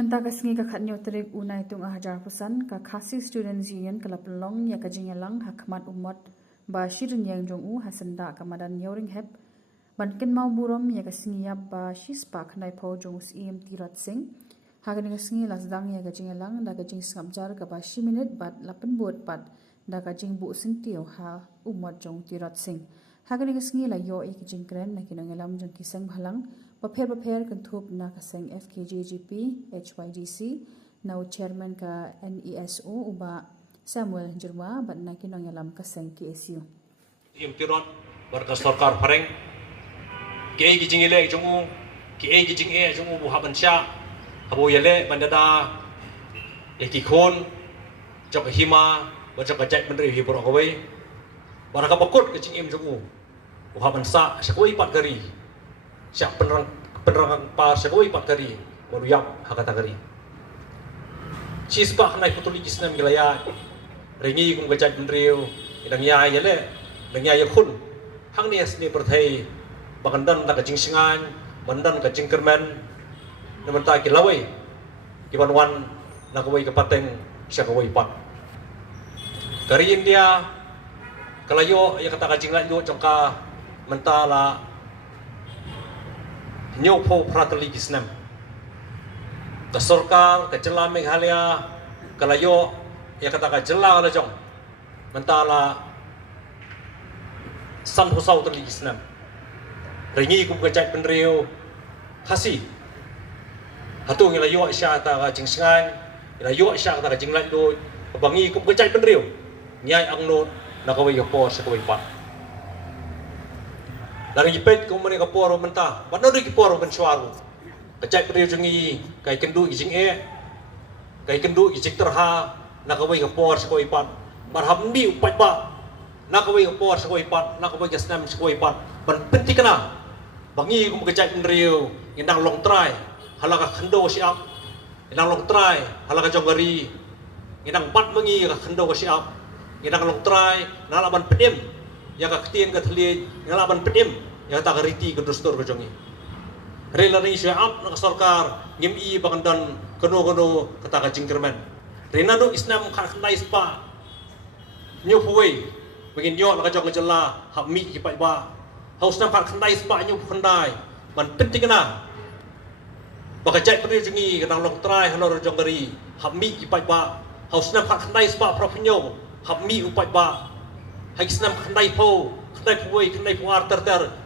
Menta kasingi ka khatnyo terik unai tung ahajar pusan ka Khasi Students Union kalapelong ya kajingelang hakmat umot ba shirin yang jong u hasenda kamadan yoring hep bankin mau burom ya kasingi ya ba shispa khnai pho jong sim tirat sing hagani kasingi lasdang ya kajingelang da kajing skamjar ka ba 10 minit bat lapen buat pat da kajing bu sintio ha umot jong tirat sing hagani kasingi la yo ik jingkren na kinangelam jong kisang bhalang Paper kentup na kaseng FKJGP HYDC now chairman ka NESO uba Samuel Jerma bat na kinangalam kaseng KSU. Imtirot warga sarkar pareng ke gijingile jungu ke gijinge jungu buhaban sya habo yele bandada ekikon jok hima bajak bajak menteri hibur akawai baraka bakut ke jingim jungu buhaban sa syakoi pat gari siap penerang pa syakoi pat gari baru yap hakata gari cispa hanai putuli kisnam gilaya ringi kum gajak menteri idang ya yele dengan yakun hang ni asni perthai bagandan ta kajing singan bandan kajing kerman naman ta kilawai kibanwan nakawai kapateng syakawai pat kari India kalayo ya kata kajing layo jongka mentala nyopo pratali kisnam ka sarkar ka jela Meghalaya kalayo ya kata ka jela la jong mentala san husau terli kisnam ringi kum kajat penriu khasi hatu ngila yo sya ta ka jingsangan ila yo sya ta ka jinglat do bangi kum kajat penriu nyai angno nakawai ka por sa kawai pat dari ipet kum mani ka por menta batno di por ben swaru kajat penriu jungi kai kendu ijing kai kendu ijik terha nakawai ka por sa kawai pat marham ni upat ba nakawai ka por sa kawai pat nakawai ka snam sa kawai pat ban penti kana bangi kum kajat penriu indang long try halaka khando siap indang long try halaka jonggari indang pat bangi ka khando ka siap indang long try nalaban pedim ya ka ktien ka thli nalaban pedim ya ta gariti ka dostor ka jongi relari siap na sarkar ngim bagandan kono kata ka jingkerman renado isnam kha khnai spa nyopuwei begin yo na ka jong jela hammi ki pai ba haus na kha khnai spa nyop khandai man penting na bakajai peri jungi kadang long try halor jonggari hammi ki pai ba haus na kha khandai spa profenyo hammi upai ba hagisnam khandai po khandai puwei khandai puar ter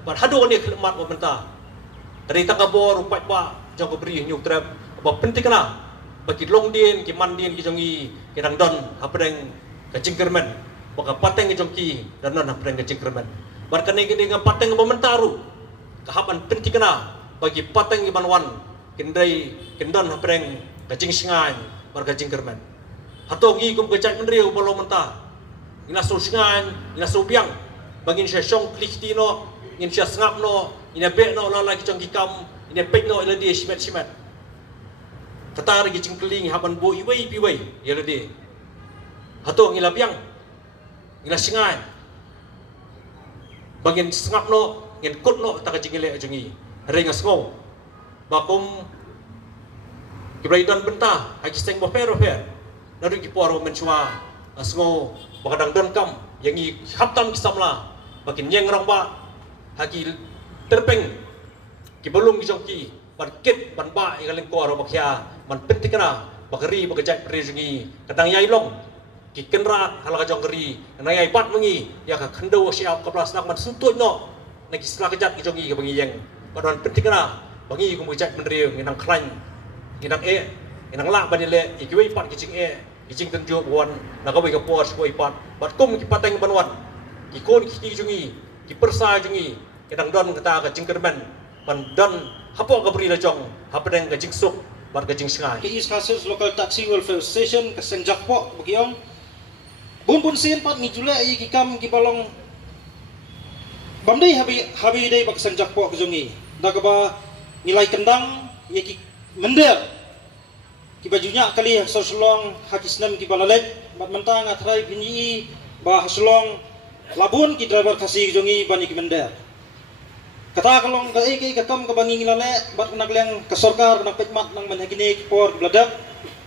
bar hado ni khlemat ba benta dari takabor upai ba jong beri nyuk trap ba penting na bagi long dien ki man dien ki jongi kadang don hapdeng ka jingkerman baka pateng ki jongki dan non hapdeng ka jingkerman bar kane ki dengan pateng ba mentaru kahapan penting na bagi pateng ki manwan kindai kindon hapdeng ka jingsingan bar ka jingkerman hatongi kum kajat menriu bolo menta ina susingan ina subiang bangin sya song kliktino ngin sya ngapno ina bekno lala ki jong kam ina pekno ila di simet katar gi jingkling haban bo iwei piwei ila di hatong ila biang ila singai bangin ngapno ngin kutno ta ka jingile jongi rengas ngo bakum kibraidan benta hagi seng bo fer nadu ki poro menchua asngo bakadang don kam yangi haptam kisamla bakin nyeng rong ba hagi terpeng ki belum ki jongki barket ban ba igaling ko ro bakya man pentikna bakari bakajat prezingi kadang yai long ki kenra halaka jonggeri na yai pat mengi ya ka khando siap ka plas nak man sentut no na ki sla kajat ki jongi ka bangi yang badon pentikna bangi ku bakajat menriu nginang klan nginang inang lak badile ikiwei pat kicing kicing tenju buan nakawai ka pos koi pat bat kum ki pateng banwan ki kon ki jungi ki persa jungi kedang don kata ka jingkerman ban don hapo ka beri lajong hapdeng ka jingsuk bar ka jingsingai ki is Khasis Local Taxi Welfare Station ka senjakpo bagiong bumbun sin pat ni jula i ki kam ki balong bamdei habi dei bak senjakpo ka jungi dakaba nilai kendang ye ki mender ki bajunya kali soslong hakisnam ki balalet mat mentang atrai bini ba haslong labun ki driver kasi jongi bani ki mender kata kalong kai kakam kabangi ngilale bat nak liang ke sorkar nak pekmat nang manhagini kipor beladak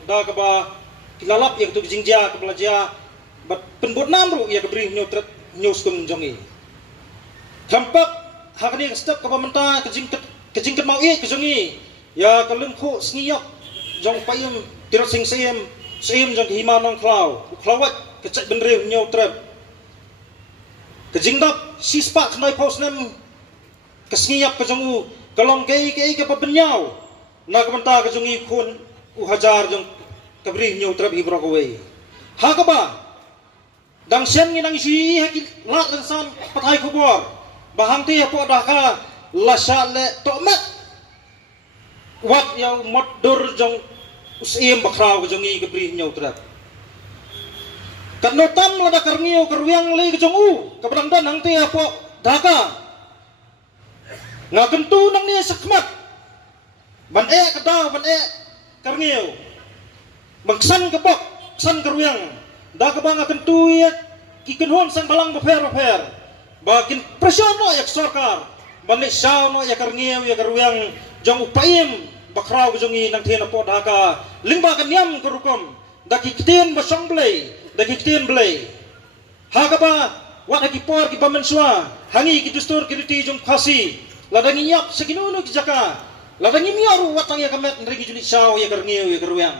da ka ba kilalap yang tu jingjia ke belajar bat penbut namru ya keberi nyotret nyuskun jongi kampak hakani step ka pamenta kejingket mau ke jongi ya kalengku sniyap jong payem tirat sing seim jong hima nang klawat kecek benre nyotret kejingdap sispa khnai pausnem kesngiyap ke jongu kalong kei ke pabenyau na kabenta ke jongi kun uhajar jong kabri nyau trap ibra kowe ha ka ba dang sen ngi nang ji ha ki la san pathai kubor bahang ti po dah ka lasa le tomat wat yang modur jong usim bakrau ke jongi kabri nyau trap kanotam lada karngiu kerwiang le ke jongu kabang dan hang ti po daka nga kentu nang niya sakmat ban kadaw ban karngiyo magsan kapok san karuyang da ka ba nga kentu ya kikenhon sang balang baper bakin presyon no yak sorkar ban ni saw no ya karngiyo ya karuyang jong upayem bakraw jongi nang thena po da ka lingba kan yam karukom da kikten basong blay da kikten blay ha ka ba wat ki por ki pamenswa hangi ki dustur ki jong khasi ladang inyap sekinuno kijaka ladang imyaru watang ya kamet nrigi julit saw ya karngiu ya karuyang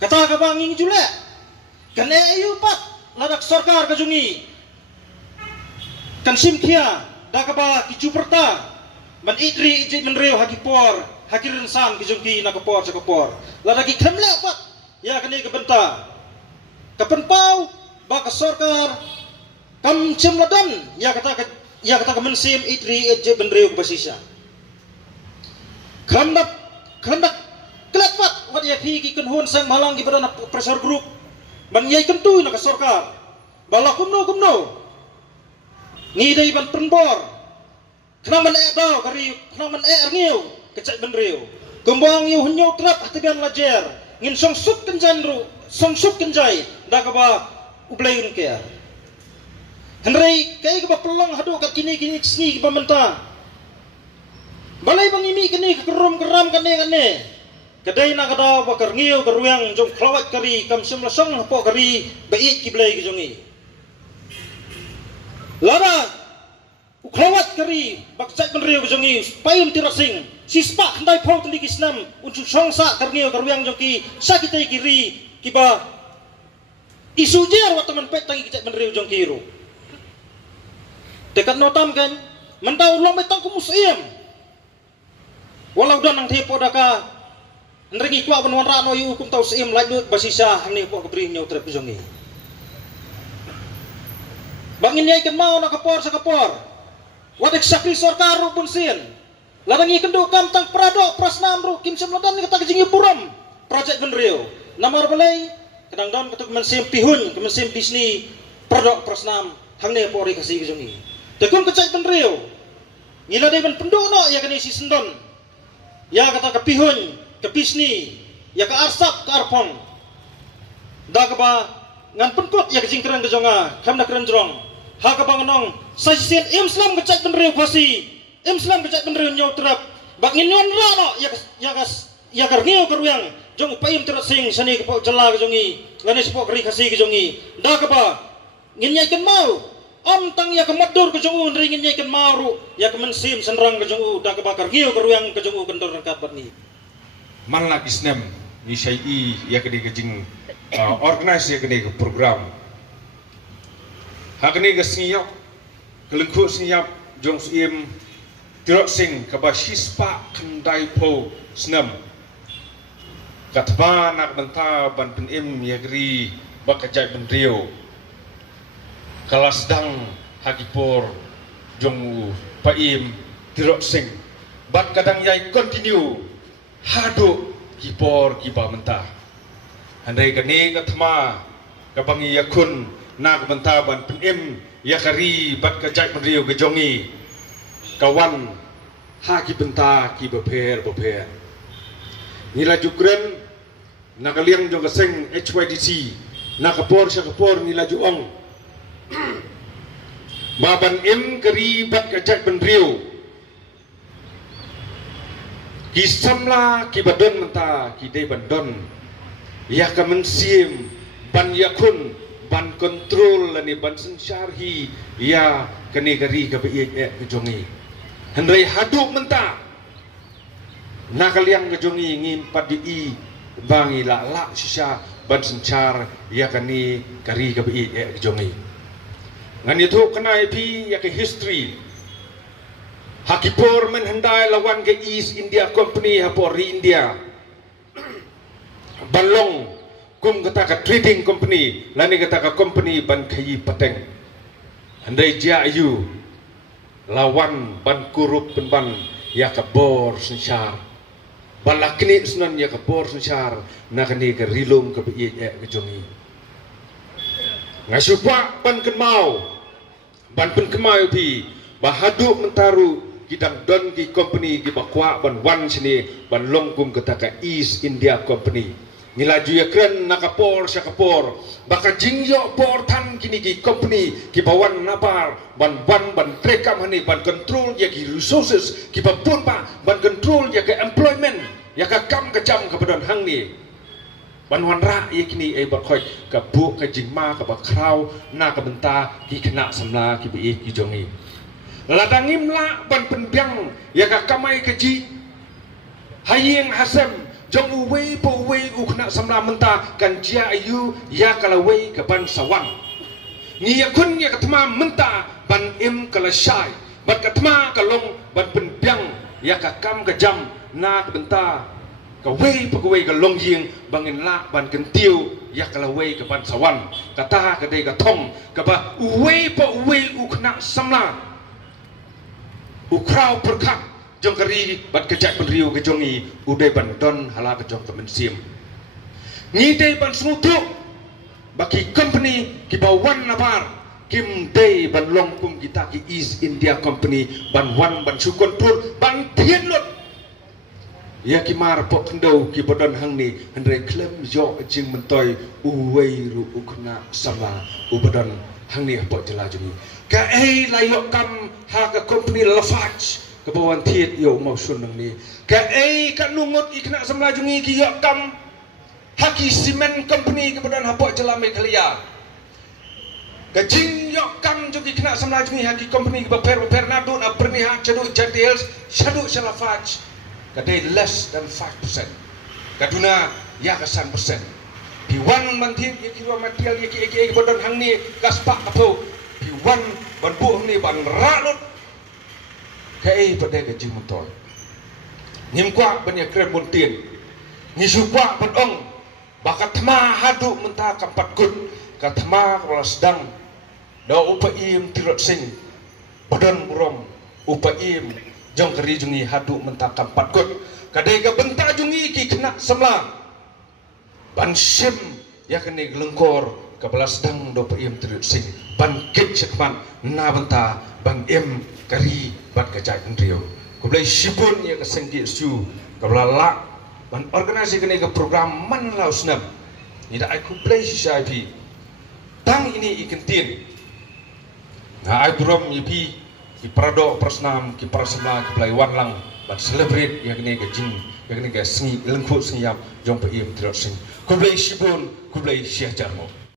kata ka bang ing jule kane ayu pat ladak sorkar ka jungi kan simkia da ka ba kijuperta man idri ijit menreu hakipor hakirin san kijungki na kapor sa kapor ladak ikemle pat ya kane ka benta kapenpau ba ka sorkar kam cemladan ya kata ka mensim idri je benreu basisa kandak kelatpat wat ya fi ki kenhon sang malang ki badana pressure group ban yai kentu na ka sorkar bala kumno ni dai ban penbor kena man daw kari kena man arngiu kecak benreu kumbang yu hunyo trap hatigan lajer ngin song sup kenjai da ka ba ubleun ke Henry kay ka pelong hadu kat kini sni ka pamenta balai bangimi kini kerum keram kane kadai na kada ba karngiu karuyang jong klawat kari kam semla song po kari bait ki blai ki jongi lara klawat kari baksai benriu ki jongi payum tirasing sispa handai pau tli kisnam uncu songsa karngiu karuyang jong ki sakitai kiri kiba isujer wa teman pet tangi kicak benriu jong kiru dekat notam kan mentau long betang ku musim walau dan nang tepo daka nregi kwa banwan rano yu hukum tau seim lajut basisa hangni po kabri nyau trep jongi bangin yai kan mau na kapor sa kapor wadik sakri sorkar ru pun sin ladangi kendu kam tang prado prasnam ru kim semladan ni kata jingi buram project benriu namar balai kadang don ketuk mensim pihun kemensim bisni prado prasnam hangni po ri kasih jongi tekun kecai benriu ngila dai ban penduk no ya kani si sendon ya kata kepihun kepisni ya ke arsap ke arpong da ka ba ngan penkot ya ke jingkran ke jonga kam na krenjrong ha ka ba ngonong sajisen islam kecai benriu kwasi islam kecai benriu nyau terap bak nginyon ra no ya karngiu karuyang jong paim terat sing sani ke po jela ke jongi ngani sepo kri kasih ke jongi da ka ba nginyai kan mau om tang ya kemadur ke jongu ringin ya maru ya kemensim senrang ke jongu da ke bakar giu keruyang ke jongu kendor kat batni man la kisnem ni syai ya kedi kejing organize ya kedi program ha kedi ke singiyap kelengku singiyap jong sim tirok sing ke basispa kendai po snem katba nak benta ban penim ya kedi bakajai benrio kalas dang hakipor jong paim tirok sing bat kadang yai continue hadu kipor kiba mentah andai kani katma kabangi yakun nak mentah ban penim yakari bat kajai benriu gejongi kawan haki benta ki beper nila jukren nakaliang jong keseng HYDC nakapor syakapor nila juang Baban im keri bat kajak benriu ki samla ki badon menta ki dei bandon ya ka mensim ban yakun ban kontrol lani ban sensarhi ya kani gari ka be ke jongi hendrai haduk menta nakaliang ke jongi ngin padi bangi la sisa ban sencar ya kani gari ka be ke jongi ngani tu kena pi ya ke history Hakipor menghendai lawan ke East India Company hapori India balong kum kata ka trading company lani kata ka company ban kayi pateng handai dia ayu lawan ban kurup ban ya ka bor sensar balakni sunan ya ka bor sensar nakani ka rilung ka bi ke jongi ngasupa ban kemau ban pen kemau pi bahadu mentaru kidang don ki company ki bakwa ban wan sini ban longkum ketaka East India Company ngilaju ya kren nakapor syakapor baka jingyo por tan kini ki company ki bawan napar ban trekam hani ban control ya ki resources ki babun pa ban control ya ke employment ya ka kam ka jam ka badon hang ni ban wan ra ya kini bak khoi ka bu ka jingma ka bakrau na ka benta ki kena samla ki bi ki jongi ladangim la ban penbiang ya ka kamai keji hayeng hasem jong uwei po uwei ukna samla menta kan jia ayu ya kala wei ke ban sawan ni ya kun ya katma menta ban im kala shai bat katma kalong ban penbiang ya ka kam ka jam na ka benta ka wei po wei ka long ying bangin la ban kentiu ya kala wei ke ban sawan kata ka dei ka thong ka ba uwei po uwei ukna samla ukrau perkak jong kari bat kejak penriu ke jongi udai ban don hala ke jong kemensim ni dei ban smutu baki company ki bawan nabar kim dei ban longkum kita ki East India Company ban wan ban sukon pur ban tien lot ya ki mar pok kendo ki bodon hang ni hendrai klem jo jing mentoy uwei ru ukna sama ubodon hang ni pok jela jongi ka layok kam ha ka company lafaj ke bawan tiet yo mau sunang ni ka ka nungut ikna samlajungi ki yok kam haki simen company ke badan hapok jelame kelia ka jing yok kam jo ikna samlajungi haki company ke baper nadu na perniha ceduk jadils ceduk salafaj ka dei less than 5% kaduna ya ka 1% piwan mantin ya ki material ya ki badan hang ni kaspak apo piwan ban buh ni ban ralut kai pada ke jimutoy nim kwa ban ya krem bontien ni supwa ban ong bakat ma hadu menta kampat kut katma kala sedang da upaim tirot sing badan burom upaim jong keri jungi hadu menta kampat kut kadai ka benta jungi ki kena semla ban sim ya kene gelengkor kepala sedang do piem tirut sing ban kit cekman na benta ban em kari bat kajai andrio kublai sibun ya kesenggi su kabla la ban organisasi kene ke program man lausnam ni da ai kublai sisai tang ini ikentin na ai burom yipi ki prado persnam ki prasma kublai wanlang ban celebrate ya kene ke jing ya kene ke sengi lengkut sengiam jom piem tirut sing kublai sibun kublai syah jarmo